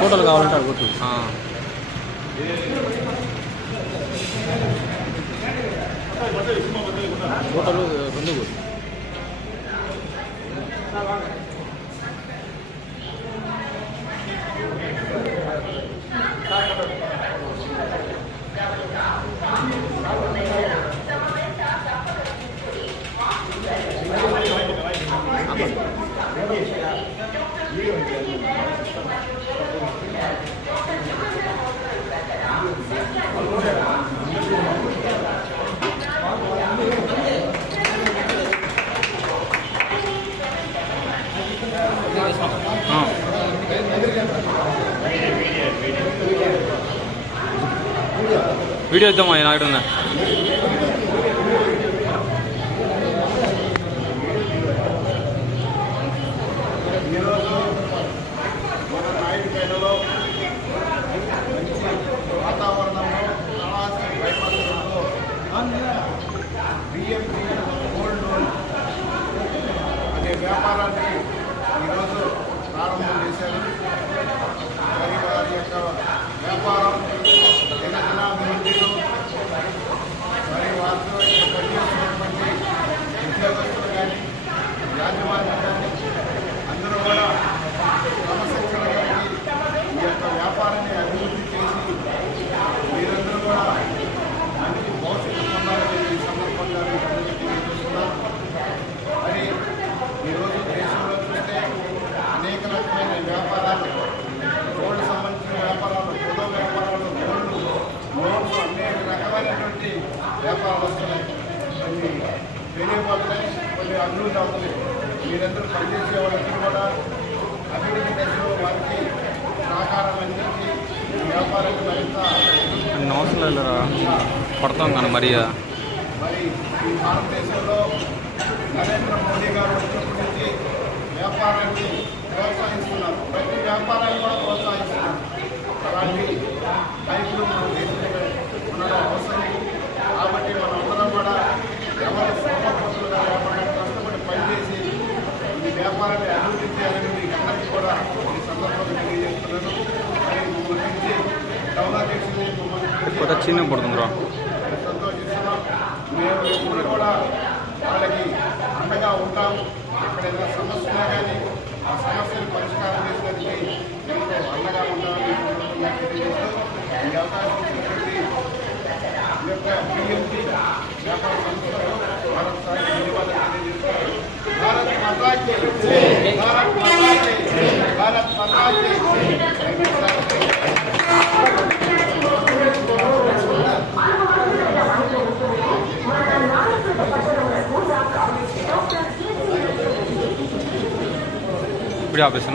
ఫోటోలు కావాలంటే అడుగుతు ఫోటోలు రెండు వీడియో ఇద్దామా నాయుడుందా అనే వ్యాపారాన్ని ఈరోజు ప్రారంభం చేశారు. మరి వారి యొక్క వ్యాపారం దినదినాభివృద్ధిలో మరి వారితో పనిచేస్తున్నటువంటి ఉద్యోగస్తులు కానీ యాజమాన్యం కానీ అందరూ కూడా క్రమశిక్షణ ఈ యొక్క వ్యాపారాన్ని అభివృద్ధి చేసి మీరందరూ కూడా మంచి భవిష్యత్తు పొందాలని ఈ సందర్భంగా తెలియజేస్తున్నాం. మరి ఈరోజు దేశంలో చూస్తే అనేక రకమైన వ్యాపారాలు, గోల్డ్ సంబంధించిన వ్యాపారాలు, పొలం వ్యాపారాలు, గోల్డ్ లోన్స్, అనేక రకమైనటువంటి వ్యాపారాలు వస్తున్నాయి. కొన్ని పెరిగిపోతున్నాయి, కొన్ని అభివృద్ధి అవుతున్నాయి. మీరందరూ పనిచేసే వాళ్ళందరూ కూడా అభివృద్ధి దశలో వారికి సహకారం అందించి వ్యాపారాన్ని మరింత పడతాం కానీ మరి ఈ భారతదేశంలో నరేంద్ర మోడీ గారు వచ్చినప్పటి నుంచి వ్యాపారాన్ని ప్రోత్సహిస్తున్నారు. ప్రతి వ్యాపారాన్ని కూడా ప్రోత్సహిస్తున్నారు. అలాంటి నాయకులు మన దేశంలో ఉండడం అవసరం. కాబట్టి మనందరం కూడా ఎవరి సోమపతులుగా లేకుండా కష్టపడి పనిచేసి ఈ వ్యాపారాన్ని అభివృద్ధి చేయాలని మీకు అందరికీ కూడా ఈ సందర్భంగా తెలియజేస్తున్నాను. చిన్న పడుతుంది సంతోషిస్తున్నాం. మేము ఎప్పుడు కూడా వాళ్ళకి అండగా ఉంటాము. ఎక్కడైనా సమస్యలు కానీ ఆ సమస్యను పరిష్కారం చేసేందుకు ఎంతో అండగా ఉంటామని తెలియజేస్తూ ఈ అవకాశం ఇచ్చినటువంటి ఈ యొక్క పిఎంసి వ్యాపార సంస్థలు మరొకసారి ధన్యవాదాలు తెలియజేస్తారు. భారత్ మాతాకి భారత్ మాతాకి భారత్ మాతాకి. ఇప్పుడు ఆపేస్తున్నా.